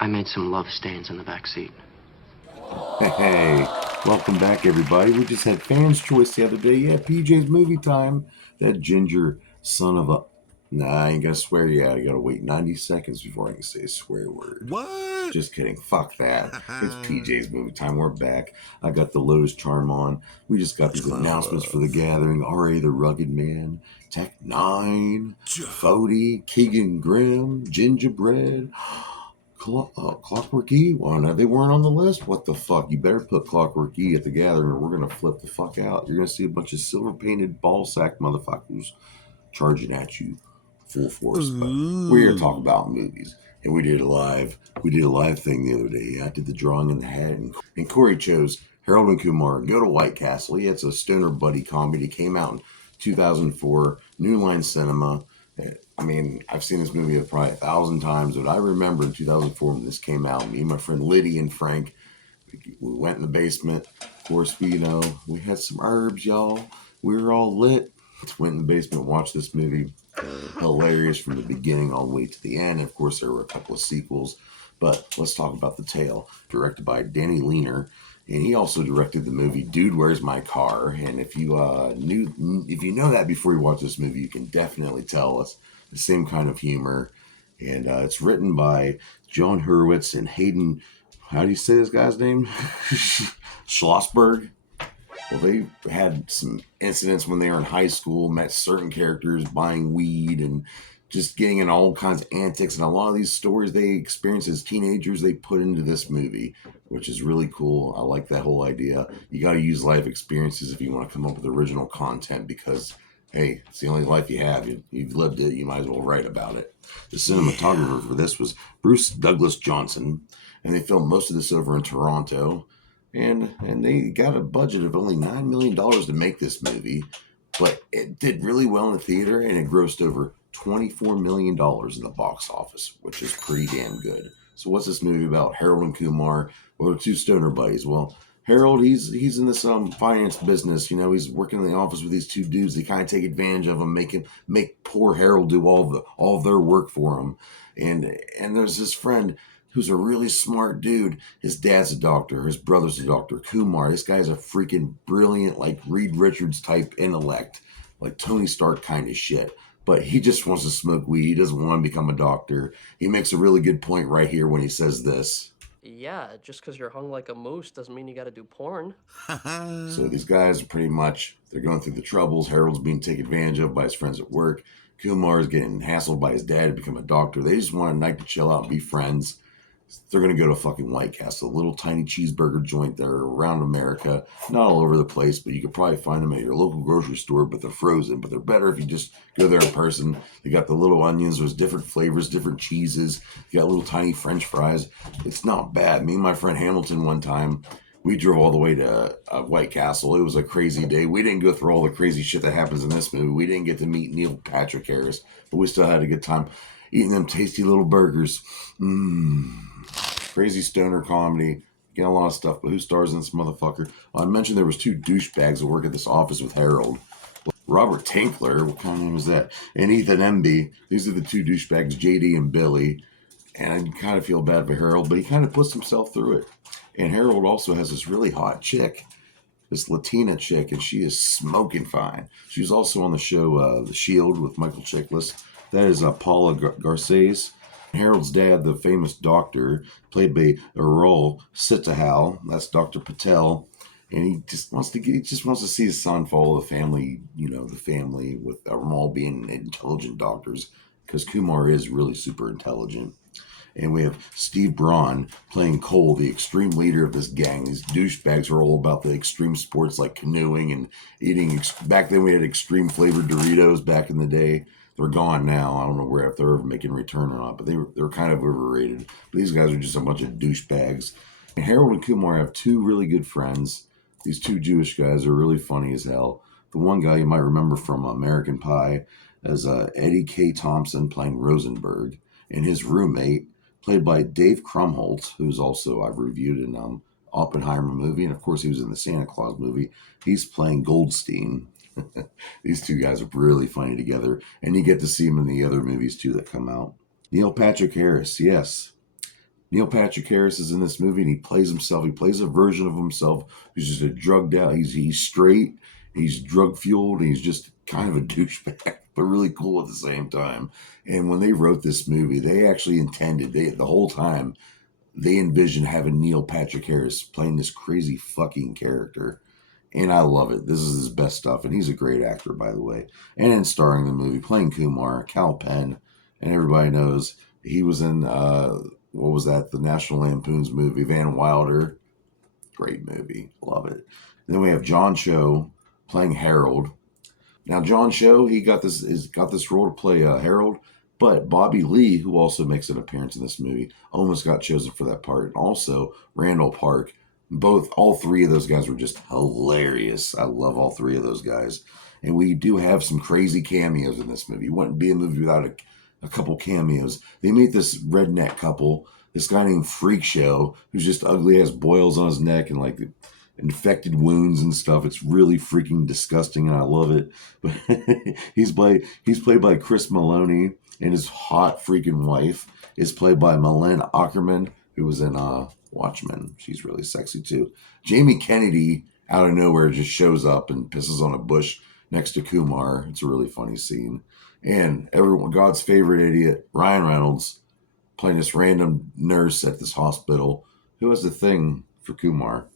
I made some love stains in the back seat. Hey, welcome back, everybody. We just had Fans Choice the other day. Yeah, PJ's movie time. That ginger son of a. Nah, I ain't gonna swear yet. I gotta wait 90 seconds before I can say a swear word. What? Just kidding. Fuck that. It's PJ's movie time. We're back. I got the Lotus Charm on. We just got these announcements for the gathering. R.A. the Rugged Man, Tech 9, Fody, Keegan Grimm, Gingerbread. Clockwork E? Well, no, they weren't on the list. What the fuck? You better put Clockwork E at the gathering or we're going to flip the fuck out. You're going to see a bunch of silver painted ball sack motherfuckers charging at you full force. But we're here to talk about movies. And we did a live thing the other day. I did the drawing in the hat, and Corey chose Harold and Kumar, Go to White Castle. Yeah, it's a stoner buddy comedy. It came out in 2004, New Line Cinema. I mean, I've seen this movie probably 1,000 times, but I remember in 2004 when this came out, me and my friend Liddy and Frank, we went in the basement. Of course, we had some herbs, y'all. We were all lit. Went in the basement, watched this movie. Hilarious from the beginning all the way to the end. Of course, there were a couple of sequels, but let's talk about The Tale, directed by Danny Leiner. And he also directed the movie Dude, Where's My Car? And if you know that before you watch this movie, you can definitely tell us the same kind of humor. And it's written by John Hurwitz and Hayden. How do you say this guy's name? Schlossberg. Well, they had some incidents when they were in high school, met certain characters buying weed and just getting in all kinds of antics. And a lot of these stories they experienced as teenagers, they put into this movie, which is really cool. I like that whole idea. You got to use life experiences if you want to come up with original content because, hey, it's the only life you have. You've lived it. You might as well write about it. The cinematographer for this was Bruce Douglas Johnson, and they filmed most of this over in Toronto. And they got a budget of only $9 million to make this movie, but it did really well in the theater and it grossed over $24 million in the box office, which is pretty damn good. So what's this movie about? Harold and Kumar, well, two stoner buddies. Well, Harold, he's in this finance business. You know, he's working in the office with these two dudes. They kind of take advantage of him, make poor Harold do all of their work for him. And there's this friend who's a really smart dude. His dad's a doctor. His brother's a doctor. Kumar, this guy's a freaking brilliant, like Reed Richards type intellect, like Tony Stark kind of shit. But he just wants to smoke weed. He doesn't want to become a doctor. He makes a really good point right here when he says this. Yeah, just because you're hung like a moose doesn't mean you gotta do porn. So these guys are pretty much, they're going through the troubles. Harold's being taken advantage of by his friends at work. Kumar is getting hassled by his dad to become a doctor. They just want a night to chill out and be friends. They're going to go to fucking White Castle, a little tiny cheeseburger joint there around America. Not all over the place, but you could probably find them at your local grocery store, but they're frozen. But they're better if you just go there in person. They got the little onions. There's different flavors, different cheeses. You got little tiny French fries. It's not bad. Me and my friend Hamilton one time, we drove all the way to White Castle. It was a crazy day. We didn't go through all the crazy shit that happens in this movie. We didn't get to meet Neil Patrick Harris, but we still had a good time eating them tasty little burgers. Crazy stoner comedy. Get a lot of stuff, but who stars in this motherfucker? I mentioned there was two douchebags that work at this office with Harold. Robert Tinkler, what kind of name is that? And Ethan Emby. These are the two douchebags, JD and Billy. And I kind of feel bad for Harold, but he kind of puts himself through it. And Harold also has this really hot chick, this Latina chick, and she is smoking fine. She was also on the show The Shield with Michael Chiklis. That is Paula Garces. Harold's dad, the famous doctor, played by Errol Sitahal, that's Dr. Patel, and he just wants to see his son follow the family, the family with them all being intelligent doctors, because Kumar is really super intelligent. And we have Steve Braun playing Cole, the extreme leader of this gang. These douchebags are all about the extreme sports like canoeing and eating. Back then we had extreme flavored Doritos back in the day. They're gone now. I don't know if they're ever making a return or not, but they were kind of overrated. But these guys are just a bunch of douchebags. And Harold and Kumar have two really good friends. These two Jewish guys are really funny as hell. The one guy you might remember from American Pie as Eddie K. Thompson playing Rosenberg, and his roommate, played by Dave Krumholtz, who's also I've reviewed in Oppenheimer movie, and of course he was in the Santa Claus movie. He's playing Goldstein. These two guys are really funny together, and you get to see them in the other movies too that come out. Neil Patrick Harris, yes. Neil Patrick Harris is in this movie, and he plays himself. He plays a version of himself who's just a drugged out. He's straight. He's drug fueled. He's just kind of a douchebag, but really cool at the same time. And when they wrote this movie, they actually intended the whole time they envisioned having Neil Patrick Harris playing this crazy fucking character. And I love it. This is his best stuff, and he's a great actor, by the way. And in starring in the movie, playing Kumar, Cal Penn, and everybody knows he was in what was that? The National Lampoon's movie, Van Wilder. Great movie, love it. And then we have John Cho playing Harold. Now, John Cho, he got this role to play Harold, but Bobby Lee, who also makes an appearance in this movie, almost got chosen for that part. And also Randall Park. All three of those guys were just hilarious. I love all three of those guys. And we do have some crazy cameos in this movie. It wouldn't be a movie without a couple cameos. They meet this redneck couple, this guy named Freak Show, who's just ugly, has boils on his neck and like infected wounds and stuff. It's really freaking disgusting, and I love it. But he's played by Chris Maloney, and his hot freaking wife is played by Malin Ackerman, who was in Watchmen. She's really sexy too. Jamie Kennedy out of nowhere just shows up and pisses on a bush next to Kumar. It's a really funny scene. And everyone, God's favorite idiot, Ryan Reynolds, playing this random nurse at this hospital who has a thing for Kumar.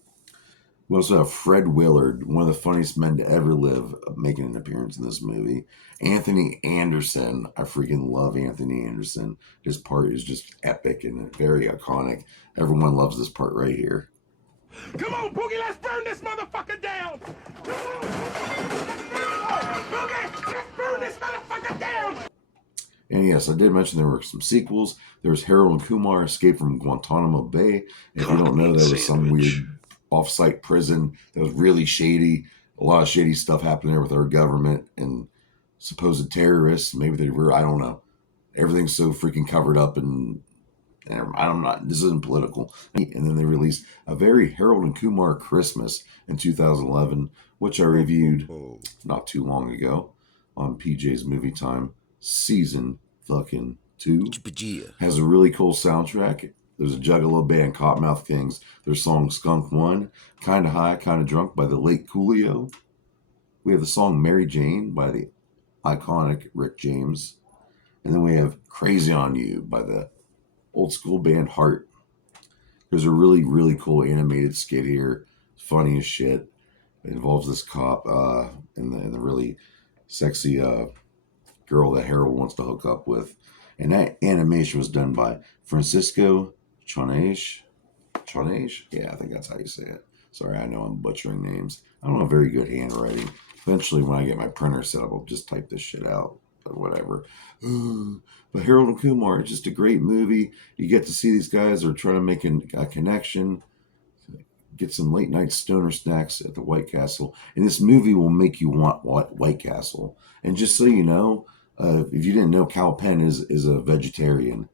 We also have Fred Willard, one of the funniest men to ever live, making an appearance in this movie. Anthony Anderson. I freaking love Anthony Anderson. His part is just epic and very iconic. Everyone loves this part right here. Come on, Boogie, let's burn this motherfucker down! Come on! Boogie, let's burn this motherfucker down! And yes, I did mention there were some sequels. There's Harold and Kumar Escape from Guantanamo Bay. If you don't know, there was some weird off-site prison that was really shady. A lot of shady stuff happened there with our government and supposed terrorists. Maybe they were, I don't know. Everything's so freaking covered up, and I'm not, this isn't political. And then they released a very Harold and Kumar Christmas in 2011, which I reviewed not too long ago on PJ's Movie Time. Season fucking 2. Has a really cool soundtrack. There's a Juggalo band, Cottonmouth Kings. Their song Skunk One, Kinda High, Kinda Drunk by the late Coolio. We have the song Mary Jane by the iconic Rick James. And then we have Crazy on You by the old school band Heart. There's a really, really cool animated skit here. Funny as shit. It involves this cop and the really sexy girl that Harold wants to hook up with. And that animation was done by Francisco Chonage. Yeah, I think that's how you say it. Sorry, I know I'm butchering names. I don't have very good handwriting. Eventually, when I get my printer set up, I'll just type this shit out. But whatever. But Harold and Kumar, it's just a great movie. You get to see these guys are trying to make a connection. Get some late night stoner snacks at the White Castle. And this movie will make you want White Castle. And just so you know, if you didn't know, Cal Penn is a vegetarian.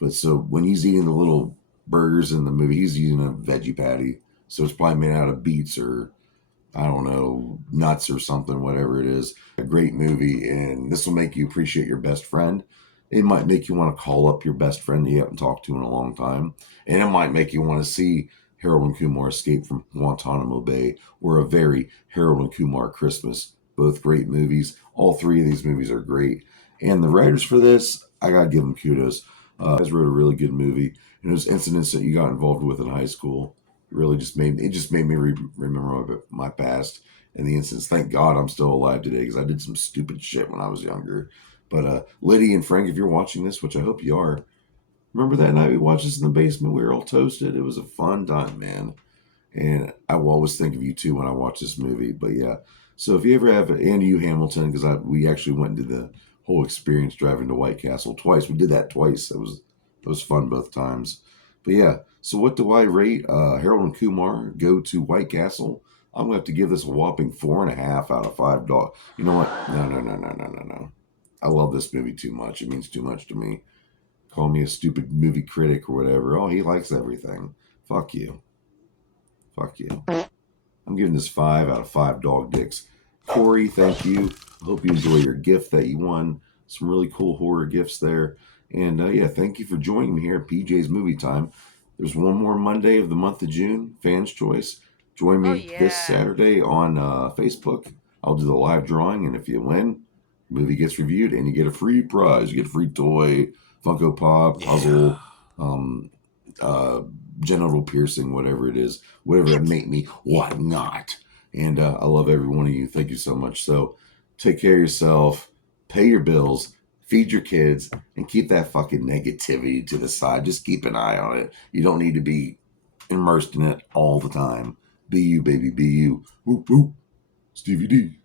But so when he's eating the little burgers in the movie, he's eating a veggie patty. So it's probably made out of beets or, I don't know, nuts or something, whatever it is. A great movie, and this will make you appreciate your best friend. It might make you want to call up your best friend that you haven't talked to in a long time. And it might make you want to see Harold and Kumar Escape from Guantanamo Bay, or a very Harold and Kumar Christmas. Both great movies. All three of these movies are great. And the writers for this, I got to give them kudos. Guys wrote a really good movie. And those incidents that you got involved with in high school really just made me remember my past and the incidents. Thank God I'm still alive today, because I did some stupid shit when I was younger. But Liddy and Frank, if you're watching this, which I hope you are, remember that night we watched this in the basement? We were all toasted. It was a fun time, man. And I will always think of you too when I watch this movie. But yeah, so if you ever have Andy U. Hamilton, because we actually went and did the whole experience driving to White Castle twice. We did that twice. It was fun both times. But yeah, so what do I rate Harold and Kumar Go to White Castle? I'm going to have to give this a whopping 4.5 out of 5 dogs. You know what? No. I love this movie too much. It means too much to me. Call me a stupid movie critic or whatever. Oh, he likes everything. Fuck you. I'm giving this 5 out of 5 dog dicks. Corey, thank you. I hope you enjoy your gift that you won. Some really cool horror gifts there. And yeah, thank you for joining me here at PJ's Movie Time. There's one more Monday of the month of June, Fans Choice. Join Oh, me this yeah. Saturday on Facebook. I'll do the live drawing, and if you win, the movie gets reviewed, and you get a free prize. You get a free toy, Funko Pop, puzzle, genital piercing, whatever it is, whatever that make me, what not. And I love every one of you. Thank you so much. So take care of yourself, pay your bills, feed your kids, and keep that fucking negativity to the side. Just keep an eye on it. You don't need to be immersed in it all the time. Be you, baby, be you. Whoop, whoop. Stevie D.